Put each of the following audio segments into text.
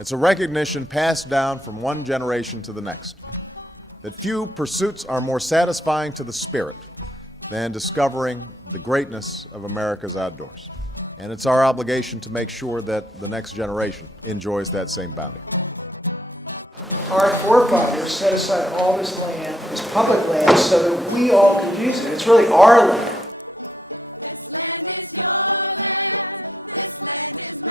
It's a recognition passed down from one generation to the next. That few pursuits are more satisfying to the spirit than discovering the greatness of America's outdoors. And it's our obligation to make sure that the next generation enjoys that same bounty. Our forefathers set aside all this land, this public land, so that we all could use it. It's really our land. This land is your land, this land is my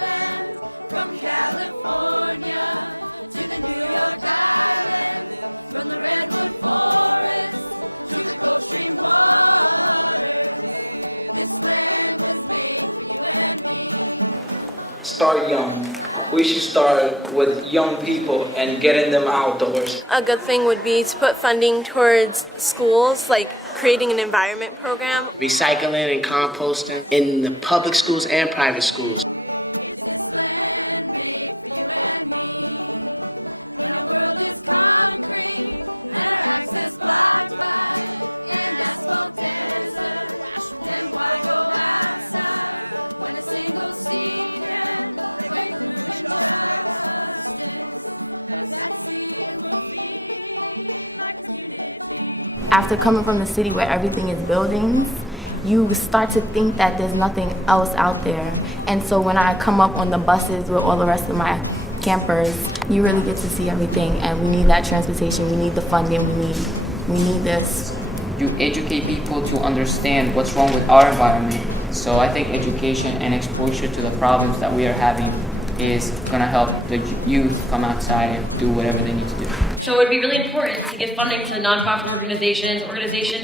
land, from California to the New York Island, from the Redwood Forest to the Gulf Stream waters. This land was made for you and me. Start young. We should start with young people and getting them outdoors. A good thing would be to put funding towards schools, like creating an environment program. Recycling and composting in the public schools and private schools. Is this land made for you and me? When our world is concrete and our access blocked by an asphalt desert, then why go outside when a single seed can break through injustice? That seed will be like unity. After coming from a city where everything is buildings, you start to think that there's nothing else out there. And so when I come up on the buses with all the rest of my campers, you really get to see everything, and we need that transportation, we need the funding, we need this. You educate people to understand what's wrong with our environment. So I think education and exposure to the problems that we are having is going to help the youth come outside and do whatever they need to do. So it would be really important to give funding to nonprofit organizations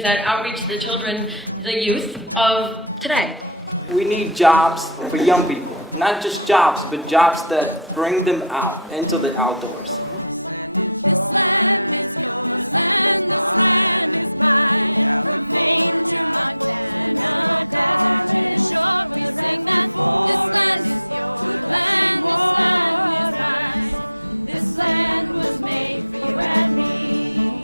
that outreach the children, the youth of today. We need jobs for young people. Not just jobs, but jobs that bring them out into the outdoors. This land is yours and this land is mine. From Maine to Montana, desert to the shore, we sing that. This land is yours, land, this land is mine. This land was made for you and me.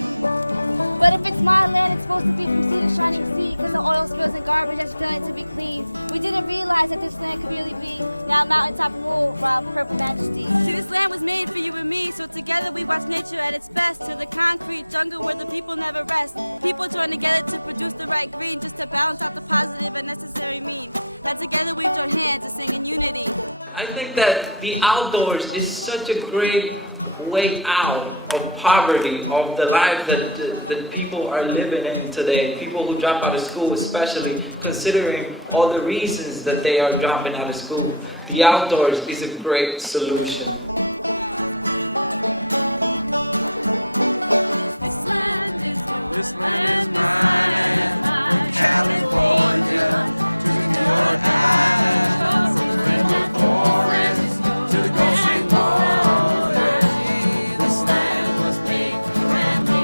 But if it's my land, it's supposed to be from sea to shining sea, because the oil spills and garbage that's filling it to be cleaned. We didn't realize that this land could really be now mountaintop rule from purple majesty. See, this land was made for you and me, so together we watch nature at its best, to the concrete jungle where the people never rest. People join together to produce the right green, just to balance out the positive and necessary mean. That together we join hands to sing in unity. I think that the outdoors is such a great way out of poverty, of the life that people are living in today. People who drop out of school, especially considering all the reasons that they are dropping out of school. The outdoors is a great solution. This land is yours, this land is mine. From California to the New York Island, from the Redwood Forest to the Gulf Stream waters. This land was made for you and me.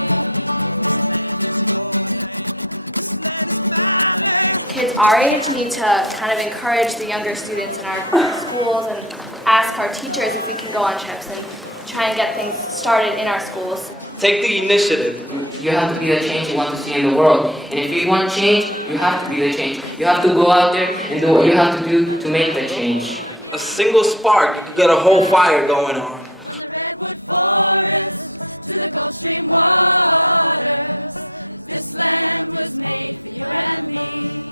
This land is your land. This land is my land. Kids our age need to kind of encourage the younger students in our schools and ask our teachers if we can go on trips and try and get things started in our schools. Take the initiative. You have to be the change you want to see in the world. And if you want change, you have to be the change. You have to go out there and do what you have to do to make that change. A single spark, you can get a whole fire going on. from the Redwood Forest to the Gulf Stream waters. This land was made for you and me.